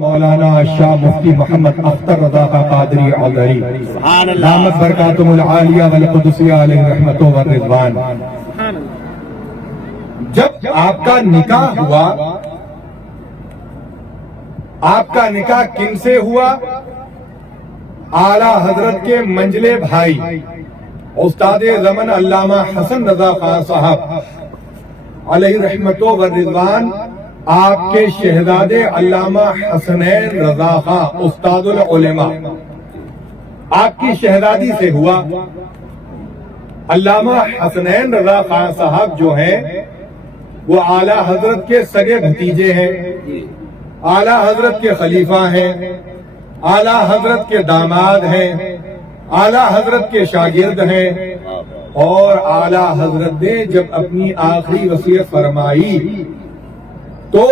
مولانا شاہ مفتی محمد اختر رضا قادری عذری دامت برکاتہم العالیہ والقدسیہ علیہ رحمت و رضوان. جب آپ کا نکاح ہوا، آپ کا نکاح کن سے ہوا؟ اعلیٰ حضرت کے منجلے بھائی استاد زمن علامہ حسن رضا خان صاحب علیہ رحمت و رضوان، آپ کے شہزادے علامہ حسنین رضا خان استاد العلماء، آپ کی شہزادی سے ہوا. علامہ حسنین رضا خان صاحب جو ہیں وہ اعلیٰ حضرت کے سگے بھتیجے ہیں، اعلیٰ حضرت کے خلیفہ ہیں، اعلیٰ حضرت کے داماد ہیں، اعلیٰ حضرت کے شاگرد ہیں. اور اعلیٰ حضرت نے جب اپنی آخری وصیت فرمائی تو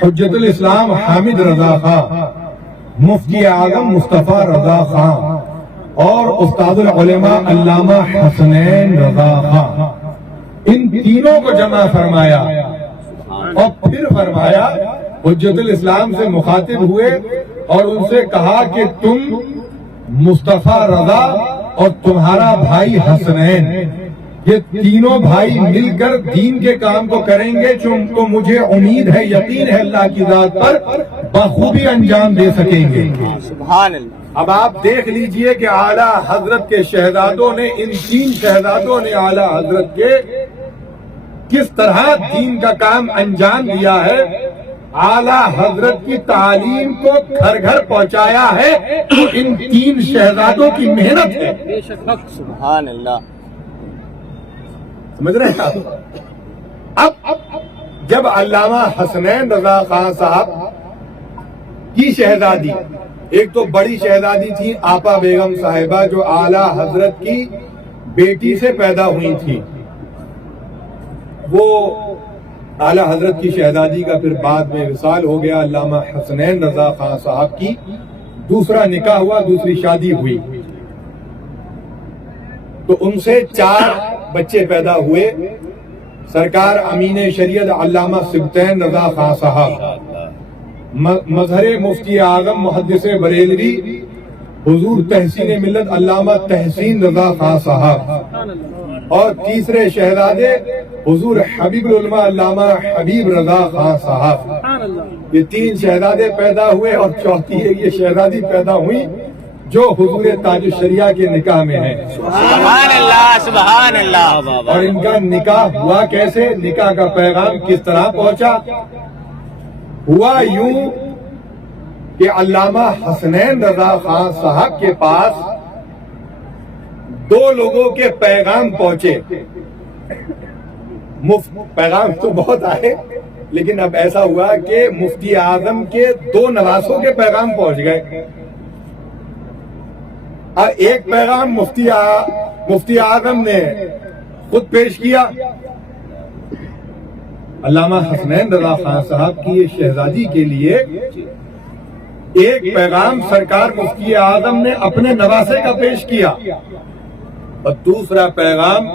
حجت الاسلام حامد رضا خان، مفتی اعظم مصطفیٰ رضا خان اور استاد العلماء علامہ حسنین رضا خان، ان تینوں کو جمع فرمایا اور پھر فرمایا، حجت الاسلام سے مخاطب ہوئے اور ان سے کہا کہ تم مصطفیٰ رضا اور تمہارا بھائی حسنین، یہ تینوں بھائی مل کر دین کے کام کو کریں گے جو ان کو مجھے امید ہے، یقین ہے اللہ کی ذات پر بخوبی انجام دے سکیں گے. سبحان اللہ. اب آپ دیکھ لیجئے کہ اعلیٰ حضرت کے شہزادوں نے، ان تین شہزادوں نے اعلیٰ حضرت کے کس طرح دین کا کام انجام دیا ہے. اعلیٰ حضرت کی تعلیم کو گھر گھر پہنچایا ہے تو ان تین شہزادوں کی محنت ہے. سبحان اللہ. سمجھ رہے ہیں آپ؟ اب جب علامہ حسنین رضا خان صاحب کی شہزادی، ایک تو بڑی شہزادی تھی آپا بیگم صاحبہ جو اعلیٰ حضرت کی بیٹی سے پیدا ہوئی تھی، وہ اعلیٰ حضرت کی شہزادی کا پھر بعد میں وصال ہو گیا. علامہ حسنین رضا خان صاحب کی دوسرا نکاح ہوا، دوسری شادی ہوئی تو ان سے 4 بچے پیدا ہوئے. سرکار امین شریعت علامہ سبطین رضا خان صاحب، مظہر مفتی اعظم محدث بریلوی حضور تحسین ملت علامہ تحسین رضا خان صاحب، اور تیسرے شہزادے حضور حبیب العلماء علامہ حبیب رضا خان صاحب. یہ 3 شہزادے پیدا ہوئے اور چوتھی یہ شہزادی پیدا ہوئی جو حضور تاج الشریعہ کے نکاح میں ہے. سبحان اللہ. سبحان اللہ. اور ان کا نکاح ہوا کیسے؟ نکاح کا پیغام کس طرح پہنچا؟ ہوا یوں کہ علامہ حسنین رضا خان صاحب کے پاس 2 لوگوں کے پیغام پہنچے. پیغام تو بہت آئے لیکن اب ایسا ہوا کہ مفتی اعظم کے 2 نواسوں کے پیغام پہنچ گئے. اور ایک پیغام مفتی اعظم نے خود پیش کیا. علامہ حسنین رضا خان صاحب کی یہ شہزادی کے لیے ایک پیغام سرکار مفتی اعظم نے اپنے نواسے کا پیش کیا، اور دوسرا پیغام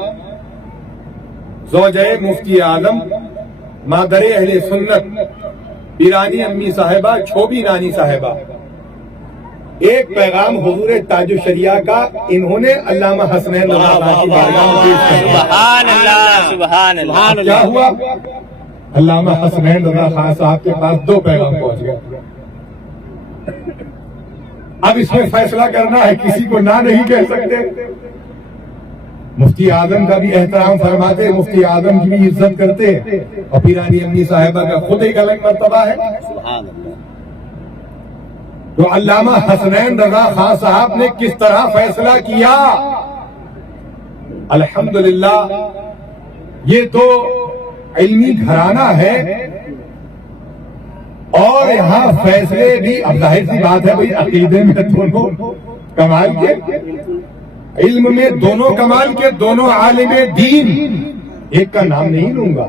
زوجہ مفتی اعظم مادر اہل سنت پیرانی امی صاحبہ چھوبی نانی صاحبہ، ایک پیغام حضور تاج الشریعہ کا انہوں نے علامہ حسنین رضا خان کی بارگاہ میں پیش کیا. سبحان اللہ. سبحان اللہ. کیا ہوا؟ علامہ حسنین رضا خان صاحب کے پاس 2 پیغام پہنچ گئے. اب اس میں فیصلہ کرنا ہے، کسی کو نہ نہیں کہہ سکتے. مفتی اعظم کا بھی احترام فرماتے، مفتی اعظم کی بھی عزت کرتے، اور پیرانی امی صاحبہ کا خود ایک الگ مرتبہ ہے. سبحان اللہ. تو علامہ حسنین رضا خان صاحب نے کس طرح فیصلہ کیا؟ الحمدللہ یہ تو علمی گھرانہ ہے اور یہاں فیصلے بھی، اب ظاہر سی بات ہے بھائی، عقیدے میں دونوں کمال کے، علم میں دونوں کمال کے، دونوں عالم دین، ایک کا نام نہیں لوں گا،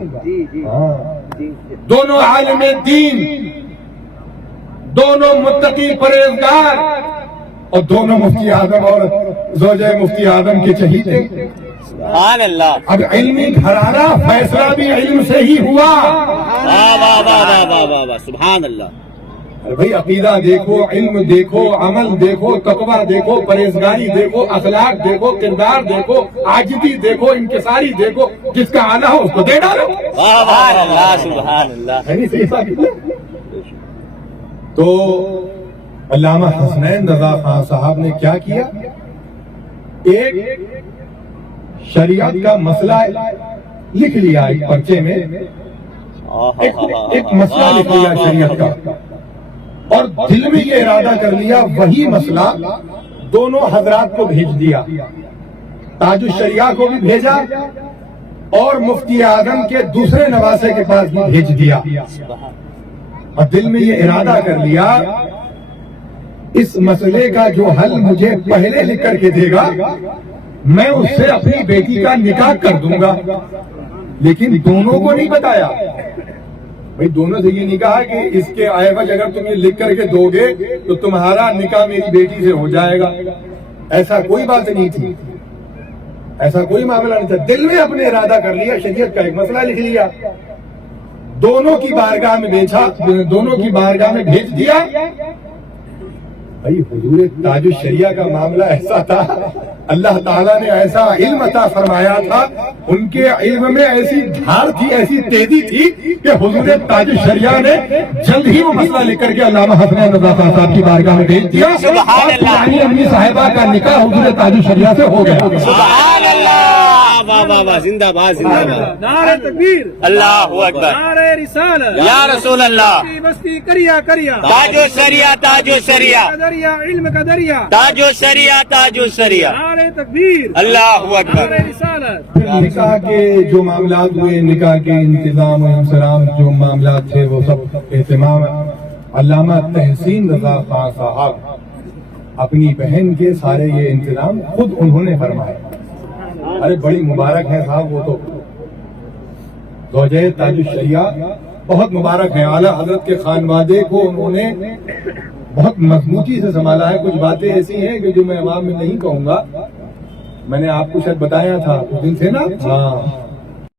دونوں عالم دین، دونوں متقی پرہیزگار، اور دونوں مفتی اعظم اور زوجہ مفتی اعظم کے چہیتے. سبحان اللہ اب علمی گھرانہ فیصلہ بھی علم سے ہی ہوا. واہ واہ واہ واہ واہ واہ واہ سبحان اللہ ارے بھائی عقیدہ دیکھو، علم دیکھو، عمل دیکھو، تقویٰ دیکھو، پرہیزگاری دیکھو، اخلاق دیکھو، کردار دیکھو، عاجزی دیکھو، انکساری دیکھو، جس کا آنا ہو اس کو دے ڈالو. سبحان اللہ سبحان اللہ ہے نہیں صحیح صاحب؟ تو علامہ حسنین رضا خان صاحب نے کیا کیا؟ ایک شریعت کا مسئلہ لکھ لیا ایک پرچے میں، ایک مسئلہ لکھ لیا شریعت کا، اور دل میں یہ ارادہ کر لیا وہی مسئلہ دونوں حضرات کو بھیج دیا. تاج الشریعہ کو بھی بھیجا اور مفتی اعظم کے دوسرے نواسے کے پاس بھی بھیج دیا، اور دل میں یہ ارادہ کر لیا اس مسئلے کا جو حل مجھے پہلے لکھ کر کے دے گا میں اس سے اپنی بیٹی کا نکاح کر دوں گا. لیکن دونوں کو نہیں بتایا. بھئی دونوں سے یہ نہیں کہا کہ اس کے عوض اگر تم یہ لکھ کر کے دو گے تو تمہارا نکاح میری بیٹی سے ہو جائے گا. ایسا کوئی بات نہیں تھی، ایسا کوئی معاملہ نہیں تھا. دل میں اپنے ارادہ کر لیا، شریعت کا ایک مسئلہ لکھ لیا، دونوں کی بارگاہ میں بھیجا، دونوں کی بارگاہ میں بھیج دیا. بھائی حضور تاج الشریعہ کا معاملہ ایسا تھا، اللہ تعالیٰ نے ایسا علم عطا فرمایا تھا، ان کے علم میں ایسی دھار تھی، ایسی تیزی تھی کہ حضور تاج الشریعہ نے جلد ہی وہ مسئلہ لے کر کے علامہ حسنین رضا خان صاحب کی بارگاہ میں بھیج دیا. سبحان اللہ. امی صاحبہ کا نکاح حضور تاج الشریعہ سے ہو گیا. سبحان اللہ واہ واہ واہ زندہ باد زندہ باد نعرہ تکبیر، اللہ اکبر نعرہ رسالت، یا رسول اللہ بستی کریا کریا، تاج الشریعہ تاج الشریعہ دریا علم کا دریا، تاج الشریعہ تاج الشریعہ نعرہ تکبیر، اللہ اکبر. نعرہ رسالت. نکاح کے جو معاملات ہوئے، نکاح کے انتظام و انسلام جو معاملات تھے وہ سب اہتمام علامہ تحسین رضا خان صاحب اپنی بہن کے سارے یہ انتظام خود انہوں نے فرمائے. ارے بڑی مبارک ہے صاحب، وہ تو زوجہ تاج الشریعہ بہت مبارک ہے. اعلیٰ حضرت کے خانوادے کو انہوں نے بہت مضبوطی سے سنبھالا ہے. کچھ باتیں ایسی ہیں کہ جو میں عوام میں نہیں کہوں گا. میں نے آپ کو شاید بتایا تھا اس دن تھے نا. ہاں